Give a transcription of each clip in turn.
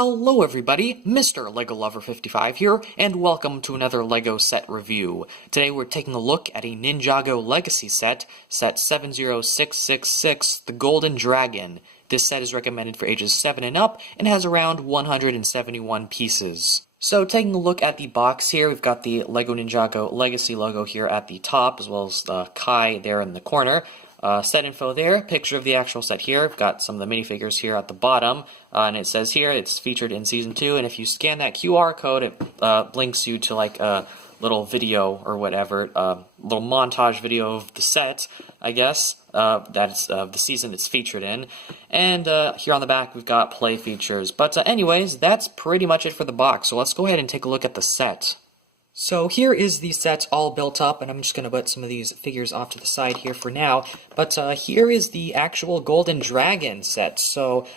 Hello everybody, Mr. LEGO Lover 55 here, and welcome to another LEGO set review. Today we're taking a look at a Ninjago Legacy set, set 70666, the Golden Dragon. This set is recommended for ages 7 and up, and has around 171 pieces. So taking a look at the box here, we've got the LEGO Ninjago Legacy logo here at the top, as well as the Kai there in the corner. Set info there, picture of the actual set here. I've got some of the minifigures here at the bottom, and it says here it's featured in Season 2, and if you scan that QR code, it links you to like a little video or whatever, little montage video of the set, I guess, that's the season it's featured in. And here on the back we've got play features. But anyways, that's pretty much it for the box, so let's go ahead and take a look at the set. So here is the set all built up, and I'm just going to put some of these figures off to the side here for now. But here is the actual Golden Dragon set. So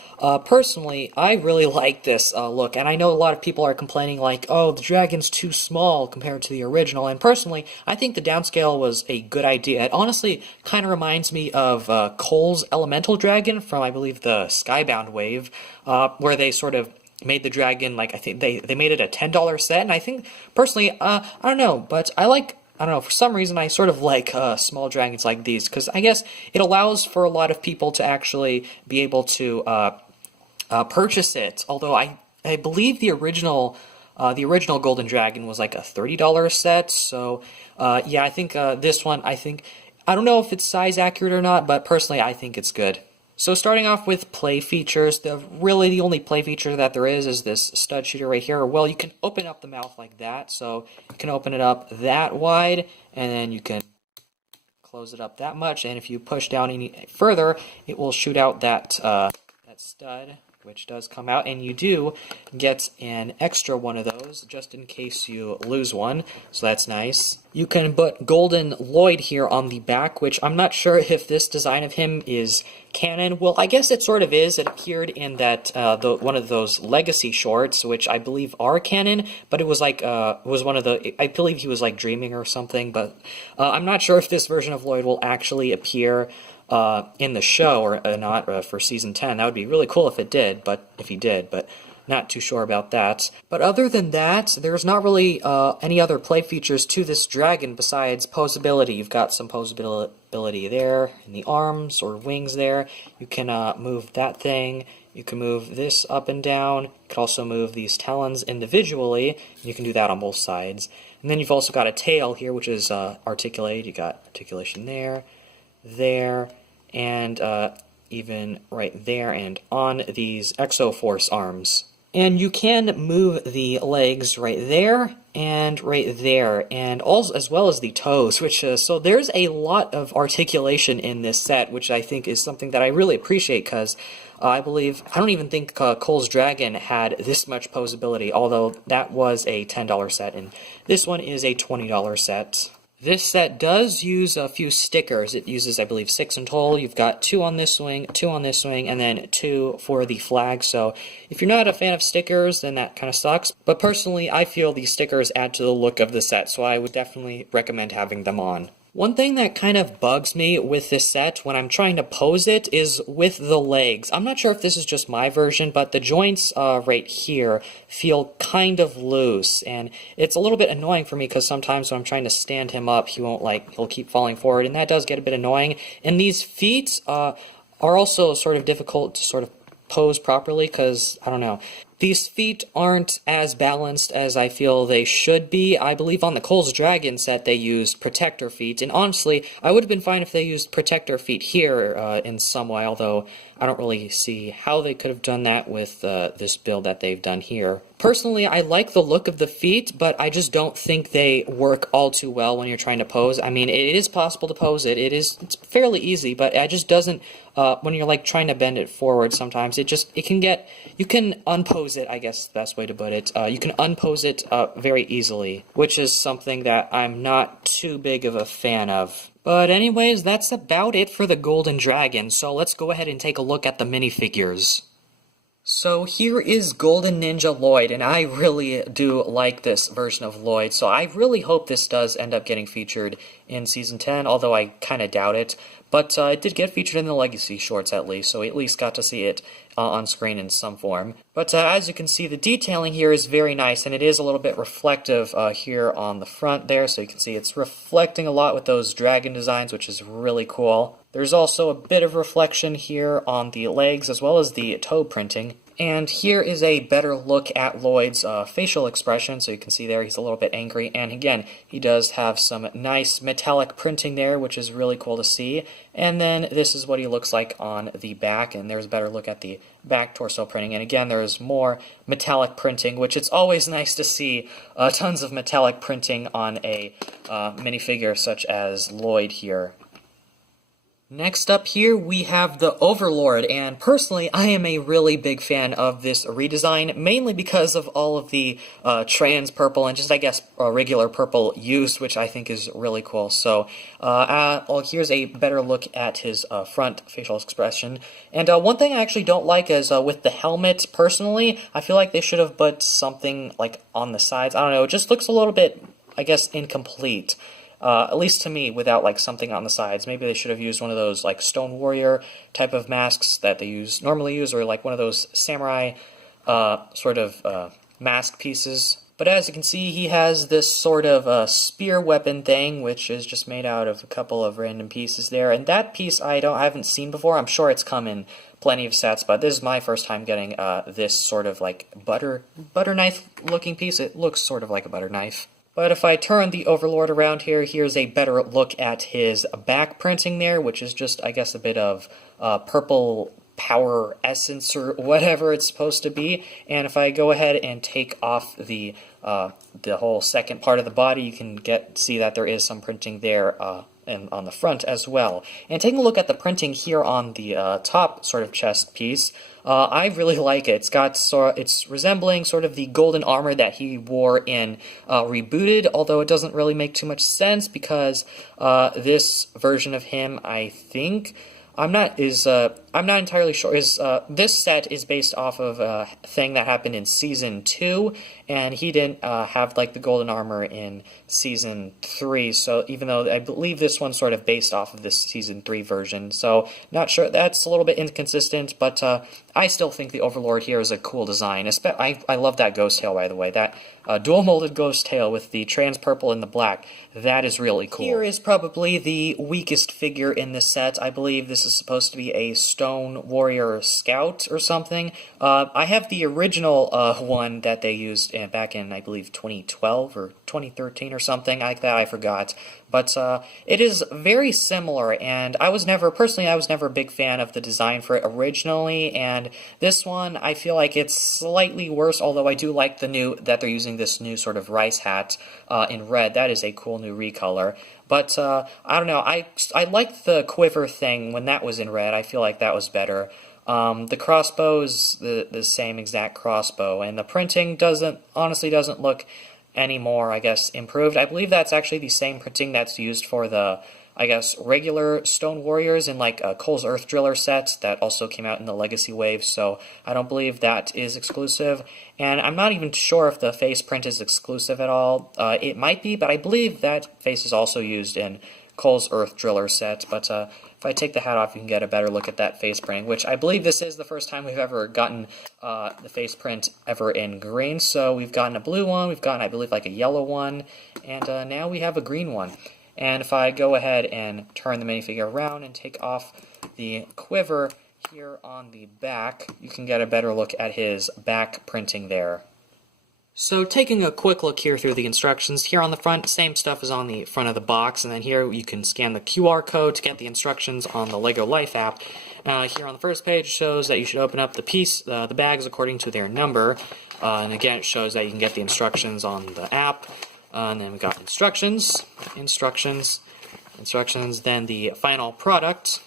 personally, I really like this look, and I know a lot of people are complaining like, oh, the dragon's too small compared to the original, and personally, I think the downscale was a good idea. It honestly kind of reminds me of Cole's Elemental Dragon from, I believe, the Skybound wave, where they sort of made the dragon, like, I think they made it a $10 set, and I think, personally, I don't know, but I don't know, for some reason I sort of like small dragons like these, because I guess it allows for a lot of people to actually be able to purchase it, although I believe the original Golden Dragon was like a $30 set, so yeah, I think this one, I don't know if it's size accurate or not, but personally I think it's good. So starting off with play features, really the only play feature that there is this stud shooter right here. Well, you can open up the mouth like that, so you can open it up that wide, and then you can close it up that much, and if you push down any further, it will shoot out that stud, which does come out, and you do get an extra one of those, just in case you lose one, so that's nice. You can put Golden Lloyd here on the back, which I'm not sure if this design of him is canon. Well, I guess it sort of is. It appeared in that one of those Legacy shorts, which I believe are canon, but it was like was one of the, I believe he was like dreaming or something, but I'm not sure if this version of Lloyd will actually appear in the show or not for Season 10. That would be really cool if it did, but if he did, but not too sure about that. But other than that, there's not really any other play features to this dragon besides posability. You've got some posability there in the arms or wings there. You can move that thing. You can move this up and down. You can also move these talons individually. You can do that on both sides. And then you've also got a tail here, which is articulated. You got articulation there, and even right there, and on these Exoforce arms. And you can move the legs right there, and also as well as the toes, which so there's a lot of articulation in this set, which I think is something that I really appreciate, because I don't even think Cole's Dragon had this much posability, although that was a $10 set, and this one is a $20 set. This set does use a few stickers. It uses, I believe, 6 in total. You've got 2 on this wing, 2 on this wing, and then 2 for the flag. So if you're not a fan of stickers, then that kind of sucks. But personally, I feel these stickers add to the look of the set, so I would definitely recommend having them on. One thing that kind of bugs me with this set when I'm trying to pose it is with the legs. I'm not sure if this is just my version, but the joints right here feel kind of loose, and it's a little bit annoying for me because sometimes when I'm trying to stand him up, he'll keep falling forward, and that does get a bit annoying. And these feet are also sort of difficult to sort of pose properly because, I don't know, these feet aren't as balanced as I feel they should be. I believe on the Cole's Dragon set they used protector feet, and honestly, I would have been fine if they used protector feet here in some way, although I don't really see how they could have done that with this build that they've done here. Personally, I like the look of the feet, but I just don't think they work all too well when you're trying to pose. I mean, it is possible to pose it. It's fairly easy, but it just doesn't, when you're like trying to bend it forward sometimes, you can unpose it, I guess is the best way to put it. You can unpose it very easily, which is something that I'm not too big of a fan of. But anyways, that's about it for the Golden Dragon, so let's go ahead and take a look at the minifigures. So here is Golden Ninja Lloyd, and I really do like this version of Lloyd, so I really hope this does end up getting featured in Season 10, although I kind of doubt it. But it did get featured in the Legacy shorts at least, so we at least got to see it on screen in some form. But as you can see, the detailing here is very nice, and it is a little bit reflective here on the front there, so you can see it's reflecting a lot with those dragon designs, which is really cool. There's also a bit of reflection here on the legs as well as the toe printing. And here is a better look at Lloyd's facial expression, so you can see there he's a little bit angry, and again, he does have some nice metallic printing there, which is really cool to see. And then this is what he looks like on the back, and there's a better look at the back torso printing, and again there's more metallic printing, which it's always nice to see tons of metallic printing on a minifigure such as Lloyd here. Next up here, we have the Overlord, and personally, I am a really big fan of this redesign, mainly because of all of the trans purple and just, I guess, regular purple used, which I think is really cool. So, well, here's a better look at his front facial expression. And one thing I actually don't like is with the helmet, personally, I feel like they should have put something, like, on the sides. I don't know, it just looks a little bit, I guess, incomplete. At least to me, without like something on the sides. Maybe they should have used one of those like Stone Warrior type of masks that they normally use, or like one of those samurai sort of mask pieces. But as you can see, he has this sort of spear weapon thing, which is just made out of a couple of random pieces there. And that piece I haven't seen before. I'm sure it's come in plenty of sets, but this is my first time getting this sort of like butter knife looking piece. It looks sort of like a butter knife. But if I turn the Overlord around here, here's a better look at his back printing there, which is just, I guess, a bit of purple power essence or whatever it's supposed to be. And if I go ahead and take off the whole second part of the body, you can see that there is some printing there and on the front as well. And taking a look at the printing here on the top sort of chest piece, I really like it. It's resembling sort of the golden armor that he wore in Rebooted, although it doesn't really make too much sense because this version of him, I think, I'm not entirely sure. This set is based off of a thing that happened in Season 2, and he didn't have like the golden armor in Season 3, so even though I believe this one's sort of based off of this Season 3 version, so not sure, that's a little bit inconsistent, but I still think the Overlord here is a cool design. I love that ghost tail, by the way, that dual molded ghost tail with the trans purple and the black. That is really cool. Here is probably the weakest figure in the set. I believe this is supposed to be a Stone Warrior Scout or something. I have the original one that they used back in, I believe, 2012 or 2013 or something like that. I forgot. But it is very similar, and I was never a big fan of the design for it originally, and this one, I feel like it's slightly worse, although I do like that they're using this new sort of rice hat in red. That is a cool new recolor. But I don't know, I liked the quiver thing when that was in red. I feel like that was better. The crossbow is the same exact crossbow, and the printing honestly doesn't look any more, I guess, improved. I believe that's actually the same printing that's used for the, I guess, regular Stone Warriors in like Cole's Earth Driller set that also came out in the Legacy Wave, so I don't believe that is exclusive. And I'm not even sure if the face print is exclusive at all. It might be, but I believe that face is also used in Cole's Earth Driller set, but if I take the hat off, you can get a better look at that face printing, which I believe this is the first time we've ever gotten the face print ever in green. So we've gotten a blue one, we've gotten, I believe, like a yellow one, and now we have a green one. And if I go ahead and turn the minifigure around and take off the quiver here on the back, you can get a better look at his back printing there. So taking a quick look here through the instructions, here on the front, same stuff as on the front of the box, and then here you can scan the QR code to get the instructions on the LEGO Life app. Here on the first page shows that you should open up the bags according to their number, and again it shows that you can get the instructions on the app, and then we've got instructions, then the final product,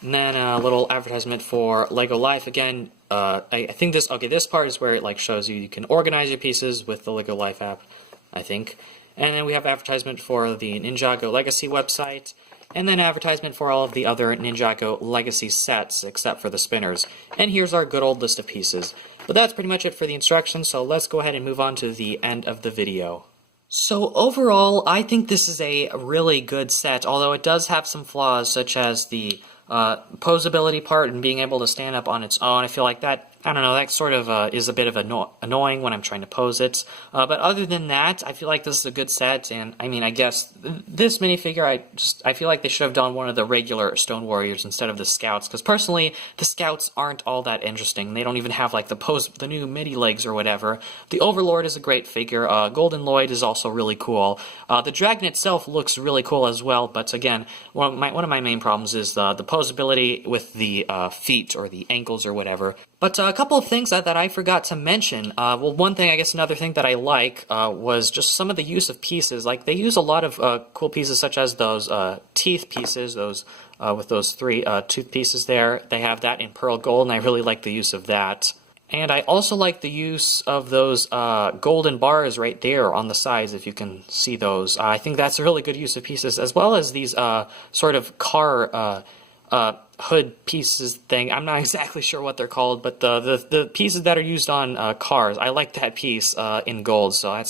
and then a little advertisement for LEGO Life. Again, I think this part is where it like shows you can organize your pieces with the LEGO Life app, I think. And then we have advertisement for the Ninjago Legacy website, and then advertisement for all of the other Ninjago Legacy sets, except for the spinners. And here's our good old list of pieces. But that's pretty much it for the instructions, so let's go ahead and move on to the end of the video. So overall, I think this is a really good set, although it does have some flaws, such as the posability part and being able to stand up on its own. I feel like that, I don't know, that sort of is a bit of annoying when I'm trying to pose it. But other than that, I feel like this is a good set, and I mean, I guess this minifigure, I feel like they should have done one of the regular Stone Warriors instead of the Scouts, because personally, the Scouts aren't all that interesting. They don't even have like the new midi legs or whatever. The Overlord is a great figure. Golden Lloyd is also really cool. The Dragon itself looks really cool as well, but again, one of my main problems is the posability with the feet or the ankles or whatever. But a couple of things that I forgot to mention. Well, one thing, I guess another thing that I like was just some of the use of pieces. Like, they use a lot of cool pieces, such as those teeth pieces, those with those three tooth pieces there. They have that in pearl gold, and I really like the use of that. And I also like the use of those golden bars right there on the sides, if you can see those. I think that's a really good use of pieces, as well as these sort of car hood pieces thing. I'm not exactly sure what they're called, but the pieces that are used on cars, I like that piece in gold, so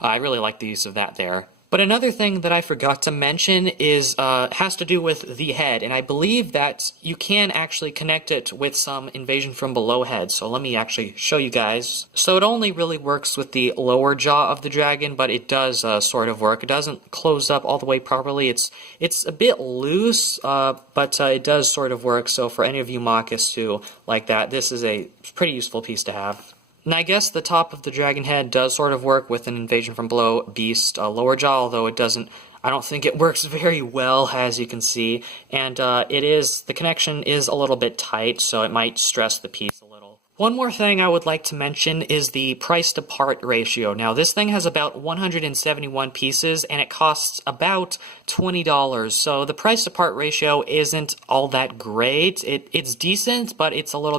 I really like the use of that there. But another thing that I forgot to mention is has to do with the head, and I believe that you can actually connect it with some Invasion from Below head, so let me actually show you guys. So it only really works with the lower jaw of the dragon, but it does sort of work. It doesn't close up all the way properly. It's a bit loose, but it does sort of work, so for any of you mockists who like that, this is a pretty useful piece to have. And I guess the top of the dragon head does sort of work with an Invasion from Below beast lower jaw, although it doesn't, I don't think it works very well, as you can see. And the connection is a little bit tight, so it might stress the piece a little. One more thing I would like to mention is the price to part ratio. Now, this thing has about 171 pieces, and it costs about $20. So the price to part ratio isn't all that great. It's decent, but it's a little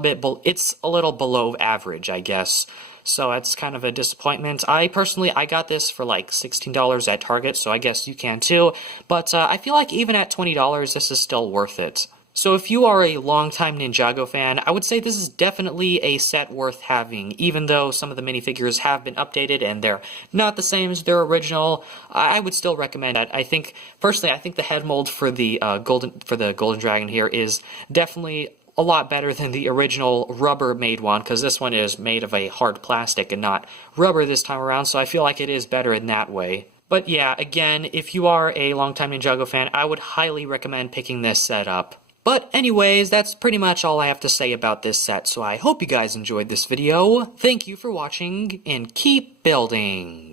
below average, I guess. So that's kind of a disappointment. I got this for like $16 at Target, so I guess you can too. But I feel like even at $20, this is still worth it. So if you are a longtime Ninjago fan, I would say this is definitely a set worth having, even though some of the minifigures have been updated and they're not the same as their original. I would still recommend that. Personally, I think the head mold for the Golden Dragon here is definitely a lot better than the original rubber-made one, because this one is made of a hard plastic and not rubber this time around, so I feel like it is better in that way. But yeah, again, if you are a longtime Ninjago fan, I would highly recommend picking this set up. But anyways, that's pretty much all I have to say about this set, so I hope you guys enjoyed this video. Thank you for watching, and keep building!